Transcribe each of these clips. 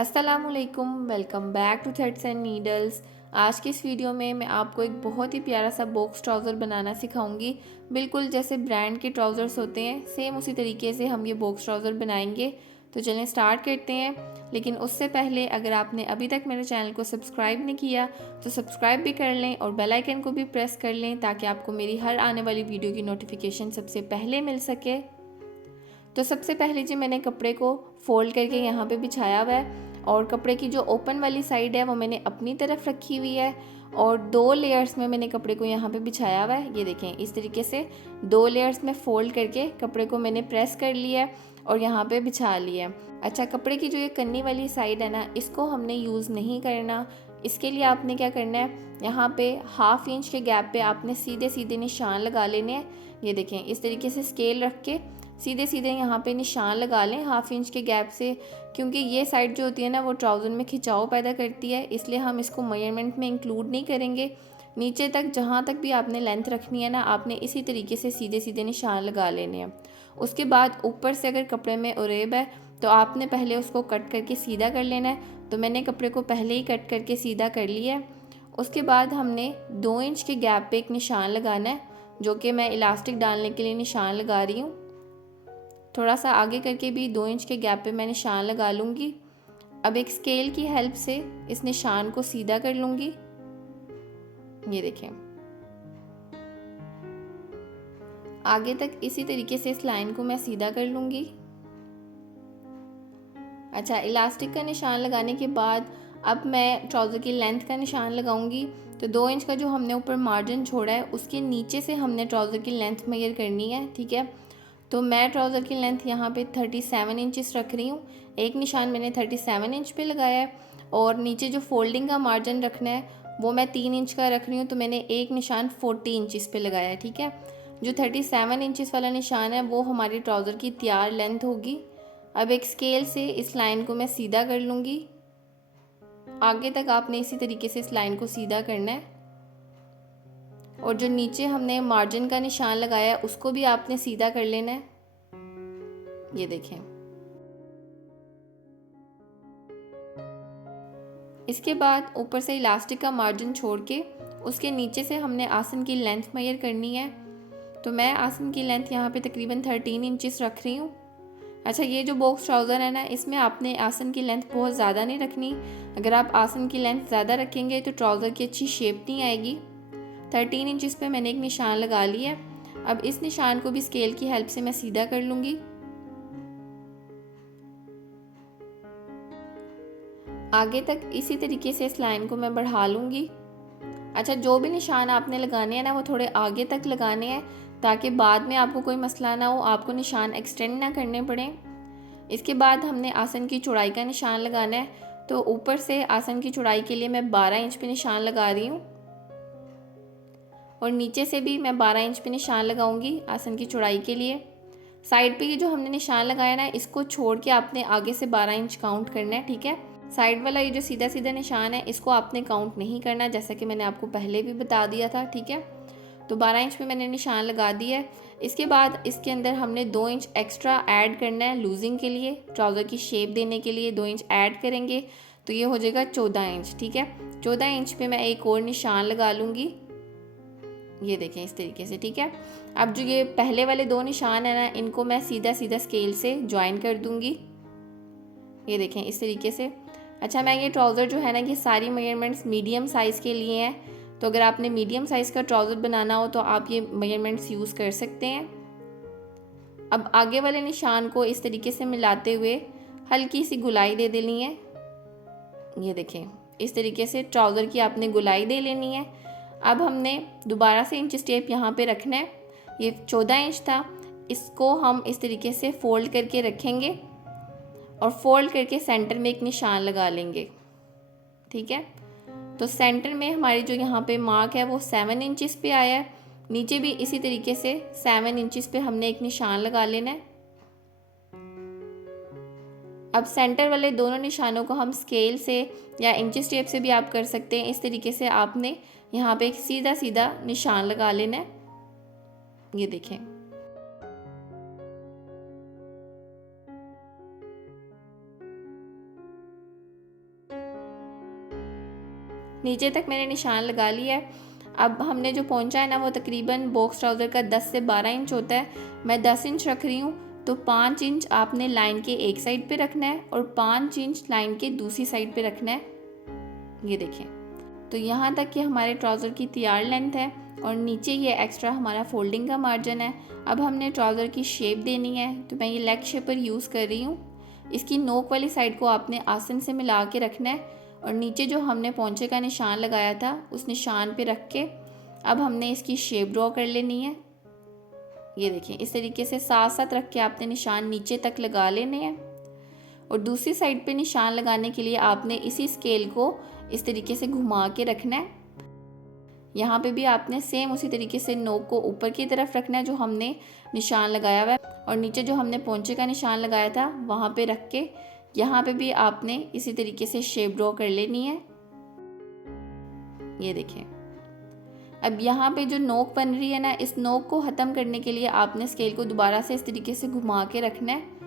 अस्सलामुअलैकुम, welcome back to threads and needles. आज की इस वीडियो में मैं आपको एक बहुत ही प्यारा सा बॉक्स ट्राउज़र बनाना सिखाऊंगी। बिल्कुल जैसे ब्रांड के ट्राउज़र्स होते हैं सेम उसी तरीके से हम ये बॉक्स ट्राउज़र बनाएंगे। तो चलें स्टार्ट करते हैं। लेकिन उससे पहले अगर आपने अभी तक मेरे चैनल को सब्सक्राइब नहीं किया तो सब्सक्राइब भी कर लें और बेल आइकन को भी प्रेस कर लें ताकि आपको मेरी हर आने वाली वीडियो की नोटिफिकेशन सबसे पहले मिल सके। तो सबसे पहले जी मैंने कपड़े को फोल्ड करके यहाँ पे बिछाया हुआ है और कपड़े की जो ओपन वाली साइड है वो मैंने अपनी तरफ रखी हुई है और 2 लेयर्स में मैंने कपड़े को यहाँ पे बिछाया हुआ है। ये देखें इस तरीके से 2 लेयर्स में फ़ोल्ड करके कपड़े को मैंने प्रेस कर लिया है और यहाँ पे बिछा लिया है। अच्छा, कपड़े की जो ये कन्नी वाली साइड है ना, इसको हमने यूज़ नहीं करना। इसके लिए आपने क्या करना है, यहाँ पे 1/2 इंच के गैप पे आपने सीधे सीधे निशान लगा लेने हैं। ये देखें इस तरीके से स्केल रख के सीधे सीधे यहाँ पे निशान लगा लें 1/2 इंच के गैप से, क्योंकि ये साइड जो होती है ना वो ट्राउज़र में खिंचाव पैदा करती है, इसलिए हम इसको मेजरमेंट में इंक्लूड नहीं करेंगे। नीचे तक जहाँ तक भी आपने लेंथ रखनी है ना, आपने इसी तरीके से सीधे सीधे निशान लगा लेने हैं। उसके बाद ऊपर से अगर कपड़े में उरेब है तो आपने पहले उसको कट करके सीधा कर लेना है। तो मैंने कपड़े को पहले ही कट करके सीधा कर लिया है। उसके बाद हमने 2 इंच के गैप पे एक निशान लगाना है, जो कि मैं इलास्टिक डालने के लिए निशान लगा रही हूँ। थोड़ा सा आगे करके भी 2 इंच के गैप पे मैं निशान लगा लूँगी। अब एक स्केल की हेल्प से इस निशान को सीधा कर लूँगी। ये देखें, आगे तक इसी तरीके से इस लाइन को मैं सीधा कर लूँगी। अच्छा, इलास्टिक का निशान लगाने के बाद अब मैं ट्राउज़र की लेंथ का निशान लगाऊंगी। तो 2 इंच का जो हमने ऊपर मार्जिन छोड़ा है उसके नीचे से हमने ट्राउज़र की लेंथ मेजर करनी है, ठीक है। तो मैं ट्राउज़र की लेंथ यहाँ पे 37 इंचेस रख रही हूँ। एक निशान मैंने 37 इंच पे लगाया है और नीचे जो फोल्डिंग का मार्जिन रखना है वो मैं 3 इंच का रख रही हूँ, तो मैंने एक निशान 40 इंचेस पे लगाया है, ठीक है। जो 37 इंचेस वाला निशान है वो हमारी ट्राउज़र की तैयार लेंथ होगी। अब एक स्केल से इस लाइन को मैं सीधा कर लूँगी। आगे तक आपने इसी तरीके से इस लाइन को सीधा करना है और जो नीचे हमने मार्जिन का निशान लगाया है उसको भी आपने सीधा कर लेना है। ये देखें, इसके बाद ऊपर से इलास्टिक का मार्जिन छोड़ के उसके नीचे से हमने आसन की लेंथ मेजर करनी है। तो मैं आसन की लेंथ यहाँ पे तकरीबन 13 इंचेस रख रही हूँ। अच्छा, ये जो बॉक्स ट्राउज़र है ना, इसमें आपने आसन की लेंथ बहुत ज़्यादा नहीं रखनी। अगर आप आसन की लेंथ ज़्यादा रखेंगे तो ट्राउज़र की अच्छी शेप नहीं आएगी। 13 इंचेस पे मैंने एक निशान लगा लिया है। अब इस निशान को भी स्केल की हेल्प से मैं सीधा कर लूँगी। आगे तक इसी तरीके से इस लाइन को मैं बढ़ा लूँगी। अच्छा, जो भी निशान आपने लगाने हैं ना वो थोड़े आगे तक लगाने हैं ताकि बाद में आपको कोई मसला ना हो, आपको निशान एक्सटेंड ना करने पड़े। इसके बाद हमने आसन की चौड़ाई का निशान लगाना है। तो ऊपर से आसन की चौड़ाई के लिए मैं 12 इंच पे निशान लगा रही हूँ और नीचे से भी मैं 12 इंच पे निशान लगाऊंगी आसन की चौड़ाई के लिए। साइड पे ये जो हमने निशान लगाया ना, इसको छोड़ के आपने आगे से 12 इंच काउंट करना है, ठीक है। साइड वाला ये जो सीधा सीधा निशान है इसको आपने काउंट नहीं करना, जैसा कि मैंने आपको पहले भी बता दिया था, ठीक है। तो 12 इंच पे मैंने निशान लगा दिया है। इसके बाद इसके अंदर हमने 2 इंच एक्स्ट्रा ऐड करना है लूजिंग के लिए, ट्राउज़र की शेप देने के लिए 2 इंच ऐड करेंगे तो ये हो जाएगा 14 इंच, ठीक है। 14 इंच पे मैं एक और निशान लगा लूँगी। ये देखें इस तरीके से, ठीक है। अब जो ये पहले वाले 2 निशान है ना, इनको मैं सीधा सीधा स्केल से ज्वाइन कर दूँगी। ये देखें इस तरीके से। अच्छा, मैं ये ट्राउज़र जो है ना, ये सारी मेजरमेंट्स मीडियम साइज़ के लिए हैं। तो अगर आपने मीडियम साइज़ का ट्राउज़र बनाना हो तो आप ये मेजरमेंट्स यूज़ कर सकते हैं। अब आगे वाले निशान को इस तरीके से मिलाते हुए हल्की सी गुलाई दे देनी है। ये देखें इस तरीके से ट्राउज़र की आपने गुलाई दे लेनी है। अब हमने दोबारा से इंच टेप यहाँ पे रखना है। ये 14 इंच था, इसको हम इस तरीके से फोल्ड करके रखेंगे और फोल्ड करके सेंटर में एक निशान लगा लेंगे, ठीक है। तो सेंटर में हमारी जो यहाँ पे मार्क है वो 7 इंचेस पे आया है। नीचे भी इसी तरीके से 7 इंचेस पे हमने एक निशान लगा लेना है। अब सेंटर वाले दोनों निशानों को हम स्केल से या इंचेस टेप से भी आप कर सकते हैं। इस तरीके से आपने यहाँ पे एक सीधा सीधा निशान लगा लेना है। ये देखें, नीचे तक मैंने निशान लगा लिया है। अब हमने जो पोंचा है ना वो तकरीबन बॉक्स ट्राउज़र का 10 से 12 इंच होता है, मैं 10 इंच रख रही हूँ। तो 5 इंच आपने लाइन के एक साइड पे रखना है और 5 इंच लाइन के दूसरी साइड पे रखना है। ये देखें, तो यहाँ तक कि हमारे ट्राउज़र की तैयार लेंथ है और नीचे ये एक्स्ट्रा हमारा फोल्डिंग का मार्जिन है। अब हमने ट्राउज़र की शेप देनी है, तो मैं ये लेग शेपर यूज़ कर रही हूँ। इसकी नोक वाली साइड को आपने आसन से मिला के रखना है और नीचे जो हमने पोंचे का निशान लगाया था उस निशान पे रख के अब हमने इसकी शेप ड्रॉ कर लेनी है। ये देखिए, इस तरीके से साथ साथ रख के आपने निशान नीचे तक लगा लेने हैं। और दूसरी साइड पे निशान लगाने के लिए आपने इसी स्केल को इस तरीके से घुमा के रखना है। यहाँ पे भी आपने सेम उसी तरीके से नोक को ऊपर की तरफ रखना है जो हमने निशान लगाया हुआ है, और नीचे जो हमने पोंचे का निशान लगाया था वहाँ पे रख के यहाँ पे भी आपने इसी तरीके से शेप ड्रॉ कर लेनी है। ये देखें, अब यहाँ पे जो नोक बन रही है ना, इस नोक को ख़त्म करने के लिए आपने स्केल को दोबारा से इस तरीके से घुमा के रखना है।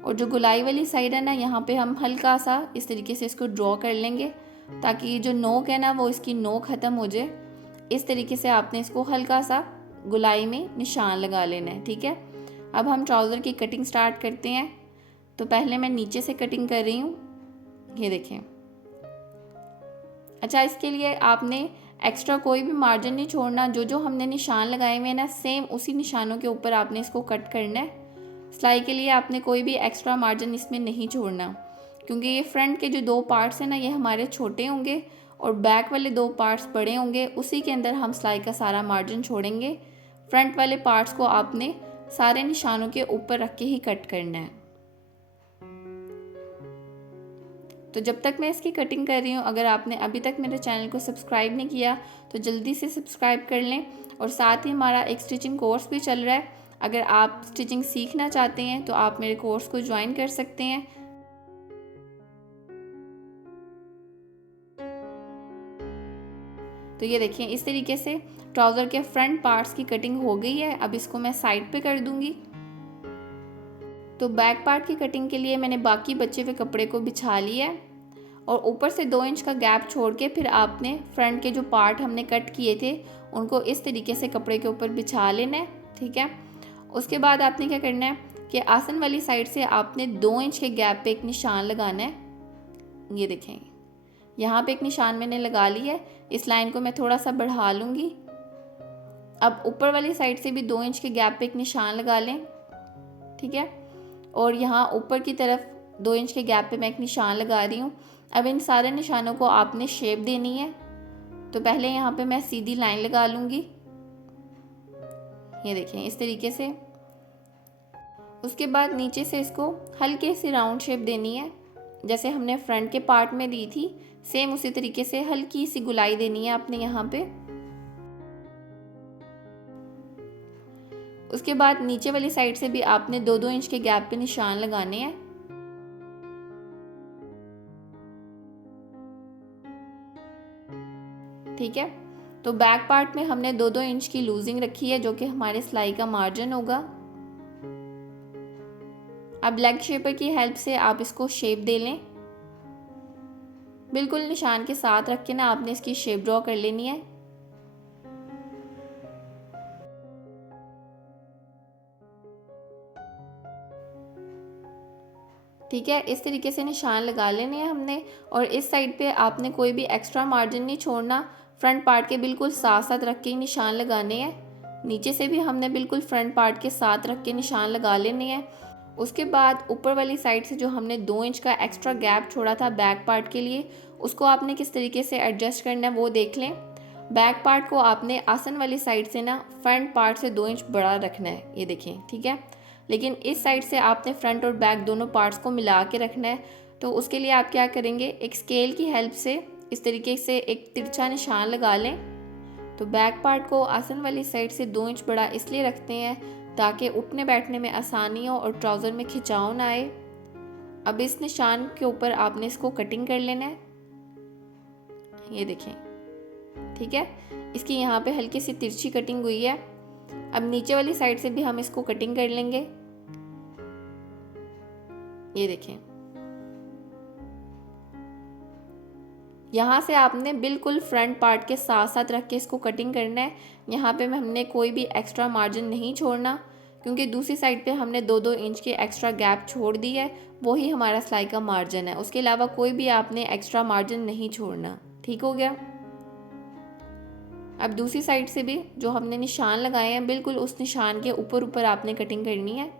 और जो गुलाई वाली साइड है ना, यहाँ पे हम हल्का सा इस तरीके से इसको ड्रॉ कर लेंगे ताकि ये जो नोक है ना वो इसकी नोक ख़त्म हो जाए। इस तरीके से आपने इसको हल्का सा गुलाई में निशान लगा लेना है। ठीक है, अब हम ट्राउज़र की कटिंग स्टार्ट करते हैं। तो पहले मैं नीचे से कटिंग कर रही हूँ, ये देखें। अच्छा, इसके लिए आपने एक्स्ट्रा कोई भी मार्जिन नहीं छोड़ना। जो जो हमने निशान लगाए हुए हैं ना, सेम उसी निशानों के ऊपर आपने इसको कट करना है। सिलाई के लिए आपने कोई भी एक्स्ट्रा मार्जिन इसमें नहीं छोड़ना, क्योंकि ये फ्रंट के जो 2 पार्ट्स हैं ना ये हमारे छोटे होंगे और बैक वाले 2 पार्ट्स बड़े होंगे। उसी के अंदर हम सिलाई का सारा मार्जिन छोड़ेंगे। फ्रंट वाले पार्ट्स को आपने सारे निशानों के ऊपर रख के ही कट करना है। तो जब तक मैं इसकी कटिंग कर रही हूँ, अगर आपने अभी तक मेरे चैनल को सब्सक्राइब नहीं किया तो जल्दी से सब्सक्राइब कर लें। और साथ ही हमारा एक स्टिचिंग कोर्स भी चल रहा है, अगर आप स्टिचिंग सीखना चाहते हैं तो आप मेरे कोर्स को ज्वाइन कर सकते हैं। तो ये देखिए, इस तरीके से ट्राउज़र के फ्रंट पार्ट्स की कटिंग हो गई है। अब इसको मैं साइड पे कर दूंगी। तो बैक पार्ट की कटिंग के लिए मैंने बाकी बचे हुए कपड़े को बिछा लिया है और ऊपर से 2 इंच का गैप छोड़ के फिर आपने फ्रंट के जो पार्ट हमने कट किए थे उनको इस तरीके से कपड़े के ऊपर बिछा लेना है। ठीक है, उसके बाद आपने क्या करना है कि आसन वाली साइड से आपने 2 इंच के गैप पे एक निशान लगाना है। ये देखें, यहाँ पे एक निशान मैंने लगा लिया है। इस लाइन को मैं थोड़ा सा बढ़ा लूँगी। अब ऊपर वाली साइड से भी 2 इंच के गैप पे एक निशान लगा लें। ठीक है, और यहाँ ऊपर की तरफ 2 इंच के गैप पे मैं एक निशान लगा रही हूँ। अब इन सारे निशानों को आपने शेप देनी है। तो पहले यहाँ पे मैं सीधी लाइन लगा लूँगी, ये देखें, इस तरीके से। उसके बाद नीचे से इसको हल्के सी राउंड शेप देनी है, जैसे हमने फ्रंट के पार्ट में दी थी सेम उसी तरीके से हल्की सी गुलाई देनी है आपने यहाँ पे। उसके बाद नीचे वाली साइड से भी आपने 2-2 इंच के गैप पे निशान लगाने हैं। ठीक है, तो बैक पार्ट में हमने 2-2 इंच की लूजिंग रखी है जो कि हमारे सिलाई का मार्जिन होगा। अब लेग शेपर की हेल्प से आप इसको शेप दे लें। बिल्कुल निशान के साथ रख के ना आपने इसकी शेप ड्रॉ कर लेनी है। ठीक है, इस तरीके से निशान लगा लेने हैं हमने। और इस साइड पे आपने कोई भी एक्स्ट्रा मार्जिन नहीं छोड़ना, फ्रंट पार्ट के बिल्कुल साथ साथ रख के ही निशान लगाने हैं। नीचे से भी हमने बिल्कुल फ्रंट पार्ट के साथ रख के निशान लगा लेने हैं। उसके बाद ऊपर वाली साइड से जो हमने 2 इंच का एक्स्ट्रा गैप छोड़ा था बैक पार्ट के लिए, उसको आपने किस तरीके से एडजस्ट करना है वो देख लें। बैक पार्ट को आपने आसन वाली साइड से ना फ्रंट पार्ट से 2 इंच बड़ा रखना है, ये देखें। ठीक है, लेकिन इस साइड से आपने फ्रंट और बैक दोनों पार्ट्स को मिला के रखना है। तो उसके लिए आप क्या करेंगे, एक स्केल की हेल्प से इस तरीके से एक तिरछा निशान लगा लें। तो बैक पार्ट को आसन वाली साइड से 2 इंच बड़ा इसलिए रखते हैं ताकि उठने बैठने में आसानी हो और ट्राउज़र में खिंचाव ना आए। अब इस निशान के ऊपर आपने इसको कटिंग कर लेना है, ये देखें। ठीक है, इसकी यहाँ पे हल्की सी तिरछी कटिंग हुई है। अब नीचे वाली साइड से भी हम इसको कटिंग कर लेंगे, ये देखें। यहाँ से आपने बिल्कुल फ्रंट पार्ट के साथ साथ रख के इसको कटिंग करना है। यहाँ पे हमने कोई भी एक्स्ट्रा मार्जिन नहीं छोड़ना, क्योंकि दूसरी साइड पे हमने 2-2 इंच के एक्स्ट्रा गैप छोड़ दी है, वही हमारा सिलाई का मार्जिन है। उसके अलावा कोई भी आपने एक्स्ट्रा मार्जिन नहीं छोड़ना। ठीक हो गया। अब दूसरी साइड से भी जो हमने निशान लगाए हैं बिल्कुल उस निशान के ऊपर ऊपर आपने कटिंग करनी है।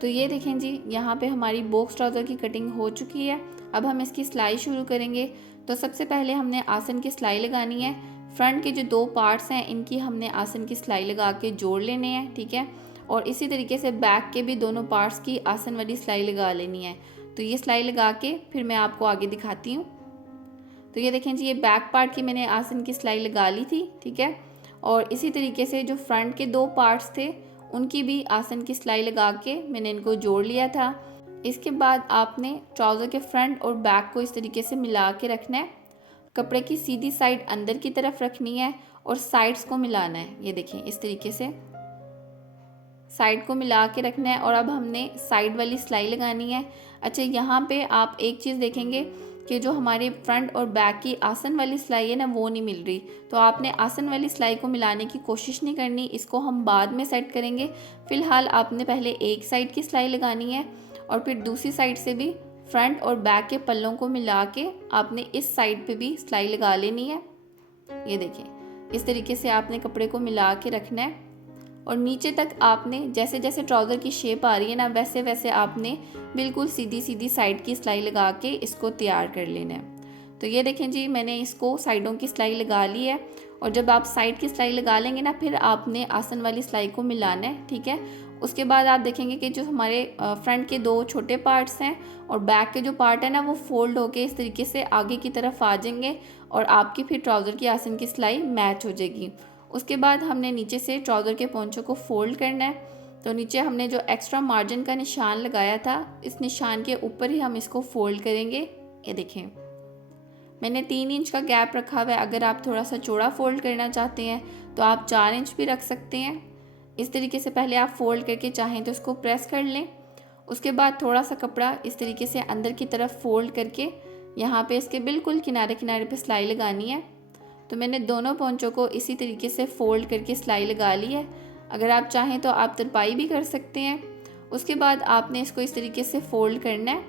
तो ये देखें जी, यहाँ पे हमारी बॉक्स ट्राउज़र की कटिंग हो चुकी है। अब हम इसकी सिलाई शुरू करेंगे। तो सबसे पहले हमने आसन की सिलाई लगानी है। फ्रंट के जो 2 पार्ट्स हैं इनकी हमने आसन की सिलाई लगा के जोड़ लेने हैं, ठीक है। और इसी तरीके से बैक के भी दोनों पार्ट्स की आसन वाली सिलाई लगा लेनी है। तो ये सिलाई लगा के फिर मैं आपको आगे दिखाती हूँ। तो ये देखें जी, ये बैक पार्ट की मैंने आसन की सिलाई लगा ली थी, ठीक है। और इसी तरीके से जो फ्रंट के 2 पार्ट्स थे उनकी भी आसन की सिलाई लगा के मैंने इनको जोड़ लिया था। इसके बाद आपने ट्राउज़र के फ्रंट और बैक को इस तरीके से मिला के रखना है। कपड़े की सीधी साइड अंदर की तरफ रखनी है और साइड्स को मिलाना है। ये देखें, इस तरीके से साइड को मिला के रखना है। और अब हमने साइड वाली सिलाई लगानी है। अच्छा, यहाँ पे आप एक चीज़ देखेंगे कि जो हमारे फ्रंट और बैक की आसन वाली सिलाई है ना, वो नहीं मिल रही। तो आपने आसन वाली सिलाई को मिलाने की कोशिश नहीं करनी, इसको हम बाद में सेट करेंगे। फ़िलहाल आपने पहले एक साइड की सिलाई लगानी है और फिर दूसरी साइड से भी फ्रंट और बैक के पल्लों को मिला के आपने इस साइड पे भी सिलाई लगा लेनी है। ये देखें, इस तरीके से आपने कपड़े को मिला के रखना है। और नीचे तक आपने जैसे जैसे ट्राउज़र की शेप आ रही है ना, वैसे वैसे आपने बिल्कुल सीधी सीधी साइड की सिलाई लगा के इसको तैयार कर लेना है। तो ये देखें जी, मैंने इसको साइडों की सिलाई लगा ली है। और जब आप साइड की सिलाई लगा लेंगे ना, फिर आपने आसन वाली सिलाई को मिलाना है, ठीक है। उसके बाद आप देखेंगे कि जो हमारे फ्रंट के 2 छोटे पार्ट्स हैं और बैक के जो पार्ट है ना, वो फोल्ड होके इस तरीके से आगे की तरफ आ जाएंगे और आपकी फिर ट्राउज़र की आसन की सिलाई मैच हो जाएगी। उसके बाद हमने नीचे से ट्राउज़र के पोंचों को फोल्ड करना है। तो नीचे हमने जो एक्स्ट्रा मार्जिन का निशान लगाया था, इस निशान के ऊपर ही हम इसको फोल्ड करेंगे। ये देखें, मैंने 3 इंच का गैप रखा हुआ है। अगर आप थोड़ा सा चौड़ा फोल्ड करना चाहते हैं तो आप 4 इंच भी रख सकते हैं। इस तरीके से पहले आप फोल्ड करके चाहें तो इसको प्रेस कर लें। उसके बाद थोड़ा सा कपड़ा इस तरीके से अंदर की तरफ फोल्ड करके यहाँ पे इसके बिल्कुल किनारे किनारे पे सिलाई लगानी है। तो मैंने दोनों पोंचों को इसी तरीके से फोल्ड करके सिलाई लगा ली है। अगर आप चाहें तो आप तरपाई भी कर सकते हैं। उसके बाद आपने इसको इस तरीके से फोल्ड करना है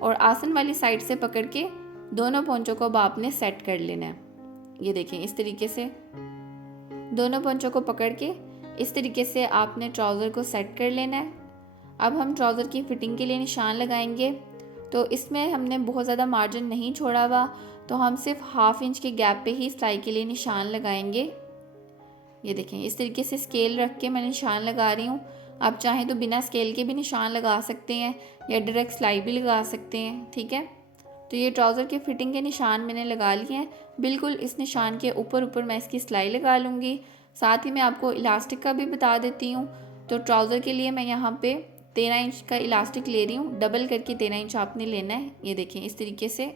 और आसन वाली साइड से पकड़ के दोनों पोंचों को अब आपने सेट कर लेना है। ये देखें, इस तरीके से दोनों पोंचों को पकड़ के इस तरीके से आपने ट्राउज़र को सेट कर लेना है। अब हम ट्राउज़र की फ़िटिंग के लिए निशान लगाएंगे। तो इसमें हमने बहुत ज़्यादा मार्जिन नहीं छोड़ा हुआ, तो हम सिर्फ 1/2 इंच के गैप पे ही सिलाई के लिए निशान लगाएंगे। ये देखें, इस तरीके से स्केल रख के मैं निशान लगा रही हूँ। आप चाहें तो बिना स्केल के भी निशान लगा सकते हैं या डायरेक्ट सिलाई भी लगा सकते हैं, ठीक है। तो ये ट्राउज़र के फिटिंग के निशान मैंने लगा लिए हैं। बिल्कुल इस निशान के ऊपर ऊपर मैं इसकी सिलाई लगा लूँगी। साथ ही मैं आपको इलास्टिक का भी बता देती हूँ। तो ट्राउज़र के लिए मैं यहाँ पे 13 इंच का इलास्टिक ले रही हूँ। डबल करके 13 इंच आपने लेना है। ये देखें, इस तरीके से।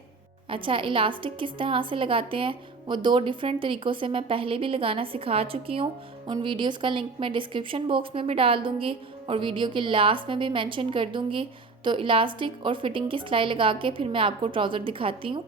अच्छा, इलास्टिक किस तरह से लगाते हैं वो 2 डिफरेंट तरीक़ों से मैं पहले भी लगाना सिखा चुकी हूँ। उन वीडियोस का लिंक मैं डिस्क्रिप्शन बॉक्स में भी डाल दूँगी और वीडियो के लास्ट में भी मेंशन कर दूँगी। तो इलास्टिक और फिटिंग की सिलाई लगा के फिर मैं आपको ट्राउज़र दिखाती हूँ।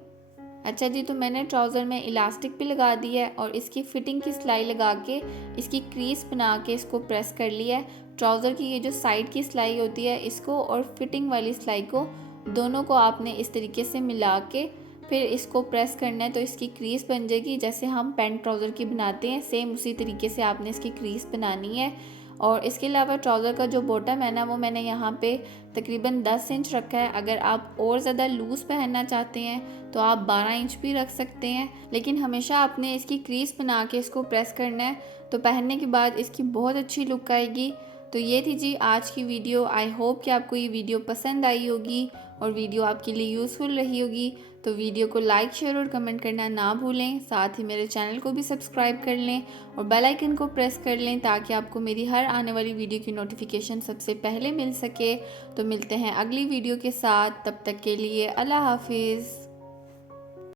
अच्छा जी, तो मैंने ट्राउज़र में इलास्टिक भी लगा दी है और इसकी फ़िटिंग की सिलाई लगा के इसकी क्रीज बना के इसको प्रेस कर लिया है। ट्राउज़र की ये जो साइड की सिलाई होती है, इसको और फिटिंग वाली सिलाई को दोनों को आपने इस तरीके से मिला के फिर इसको प्रेस करना है। तो इसकी क्रीज बन जाएगी। जैसे हम पैंट ट्राउज़र की बनाते हैं, सेम उसी तरीके से आपने इसकी क्रीज बनानी है। और इसके अलावा ट्राउज़र का जो बॉटम है ना, वो मैंने यहाँ पे तकरीबन 10 इंच रखा है। अगर आप और ज़्यादा लूज़ पहनना चाहते हैं तो आप 12 इंच भी रख सकते हैं, लेकिन हमेशा आपने इसकी क्रीज बना के इसको प्रेस करना है। तो पहनने के बाद इसकी बहुत अच्छी लुक आएगी। तो ये थी जी आज की वीडियो। आई होप कि आपको ये वीडियो पसंद आई होगी और वीडियो आपके लिए यूज़फुल रही होगी। तो वीडियो को लाइक, शेयर और कमेंट करना ना भूलें। साथ ही मेरे चैनल को भी सब्सक्राइब कर लें और बेल आइकन को प्रेस कर लें ताकि आपको मेरी हर आने वाली वीडियो की नोटिफिकेशन सबसे पहले मिल सके। तो मिलते हैं अगली वीडियो के साथ, तब तक के लिए अल्लाह हाफिज़।